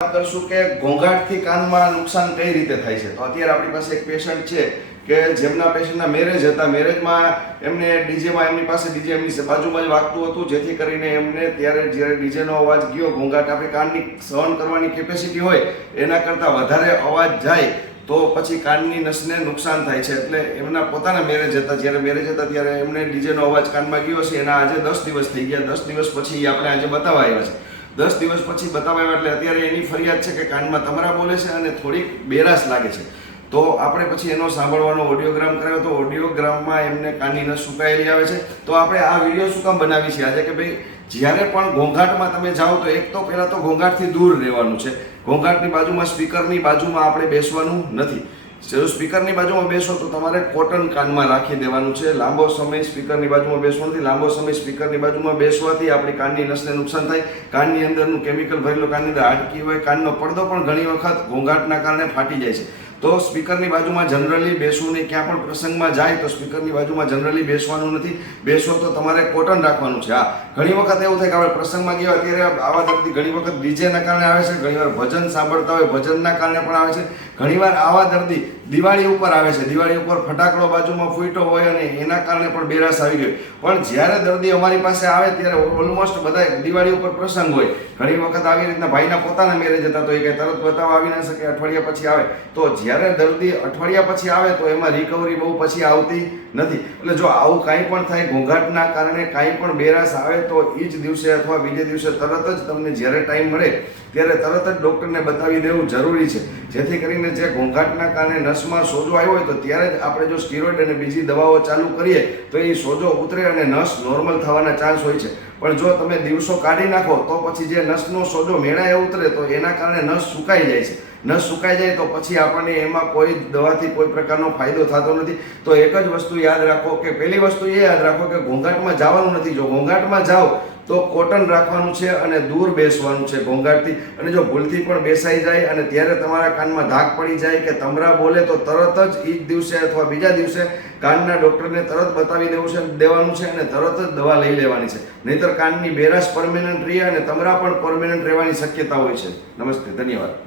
કરશું કે ઘોંઘાટથી કાનમાં નુકસાન કઈ રીતે થાય છે. તો અત્યારે આપણી પાસે એક પેશન્ટ છે કે જેમના પેશન્ટના મેરેજ હતા. મેરેજમાં એમને ડીજેમાં એમની પાસે ડીજે એમની બાજુમાં જ વાગતું હતું, જેથી કરીને એમને ત્યારે જ્યારે ડીજેનો અવાજ ગયો, ઘોંઘાટ આપણી કાનની સહન કરવાની કેપેસિટી હોય એના કરતાં વધારે અવાજ જાય તો પછી કાનની નસને નુકસાન થાય છે. એટલે એમના પોતાના મેરેજ હતા, જ્યારે મેરેજ હતા ત્યારે એમને ડીજેનો અવાજ કાનમાં ગયો છે. એના આજે 10 દિવસ થઈ ગયા. 10 દિવસ પછી આપણે આજે બતાવવા આવ્યા છે. 10 દિવસ પછી બતાવ્યા એટલે અત્યારે એની ફરિયાદ છે કે કાનમાં તમરા બોલે છે અને થોડીક બેરાશ લાગે છે. તો આપણે પછી એનો સાંભળવાનો ઓડિયોગ્રામ કરાવ્યો. તો ઓડિયોગ્રામમાં એમને કાનની નસ સુકાયેલી આવે છે. તો આપણે આ વિડીયો શું કામ બનાવી છે આજે કે ભાઈ જ્યારે પણ ઘોંઘાટમાં તમે જાઓ તો એક તો પહેલાં તો ઘોંઘાટથી દૂર રહેવાનું છે. ઘોંઘાટની બાજુમાં, સ્પીકરની બાજુમાં આપણે બેસવાનું નથી. જો સ્પીકરની બાજુમાં બેસો તો તમારે કોટન કાનમાં રાખી દેવાનું છે. લાંબો સમય સ્પીકરની બાજુમાં બેસવાનું નથી. લાંબો સમય સ્પીકરની બાજુમાં બેસવાથી આપણી કાનની નસને નુકસાન થાય. કાનની અંદરનું કેમિકલ ભરેલું, કાનની અંદર હાડકી હોય, કાનનો પડદો પણ ઘણી વખત ઘોંઘાટના કારણે ફાટી જાય છે. તો સ્પીકરની બાજુમાં જનરલી બેસવું નહીં. ક્યાં પણ પ્રસંગમાં જાય તો સ્પીકરની બાજુમાં જનરલી બેસવાનું નથી. બેસો તો તમારે કોટન રાખવાનું છે. હા, ઘણી વખત એવું થાય કે આપણે પ્રસંગમાં ગયા અત્યારે આવા દર્દી ઘણી વખત ડીજેના કારણે આવે છે, ઘણીવાર ભજન સાંભળતા હોય ભજનના કારણે પણ આવે છે, ઘણીવાર આવા દર્દી દિવાળી ઉપર આવે છે. દિવાળી ઉપર ફટાકડો બાજુમાં ફૂટ્યો હોય અને એના કારણે પણ બેરાશ આવી ગઈ. પણ જ્યારે દર્દી અમારી પાસે આવે ત્યારે ઓલમોસ્ટ બધા દિવાળી ઉપર પ્રસંગ હોય. ઘણી વખત આવી રીતના ભાઈના પોતાના મેરેજ હતા તો એ કંઈ તરત બતાવવા આવી ના શકે, અઠવાડિયા પછી આવે. તો જ્યારે દર્દી અઠવાડિયા પછી આવે તો એમાં રિકવરી બહુ પછી આવતી નથી. એટલે જો આવું કાંઈ પણ થાય, ઘોંઘાટના કારણે કાંઈ પણ બેરાશ આવે તો એ જ દિવસે અથવા બીજે દિવસે તરત જ તમને જ્યારે ટાઈમ મળે ત્યારે તરત જ ડૉક્ટરને બતાવી દેવું જરૂરી છે. જેથી કરીને જે ઘોંઘાટના કારણે નસમાં સોજો આવ્યો હોય તો ત્યારે જ આપણે જો સ્ટીરોઇડ અને બીજી દવાઓ ચાલુ કરીએ તો એ સોજો ઉતરે અને નસ નોર્મલ થવાના ચાન્સ હોય છે. પણ જો તમે દિવસો કાઢી નાખો તો પછી જે નસનો સોજો મેળાએ ઉતરે તો એના કારણે નસ સુકાઈ જાય છે. નસ સુકાઈ જાય તો પછી આપણને એમાં કોઈ દવાથી કોઈ પ્રકારનો ફાયદો થતો નથી. તો એક જ વસ્તુ યાદ રાખો કે પહેલી વસ્તુ એ યાદ રાખો કે ઘોંઘાટમાં જવાનું નથી. જો ઘોંઘાટમાં જાઓ તો કોટન રાખવાનું છે અને દૂર બેસવાનું છે ઘોંઘાટથી. અને જો ભૂલથી પણ બેસાઈ જાય અને ત્યારે તમારા કાનમાં ધાક પડી જાય કે તમરા બોલે તો તરત જ એ જ દિવસે અથવા બીજા દિવસે કાનના ડૉક્ટરને તરત બતાવી દેવાનું છે અને તરત જ દવા લઈ લેવાની છે. નહીંતર કાનની બેરાશ પરમેનન્ટ રહે અને તમરા પણ પરમેનન્ટ રહેવાની શક્યતા હોય છે. નમસ્તે, ધન્યવાદ.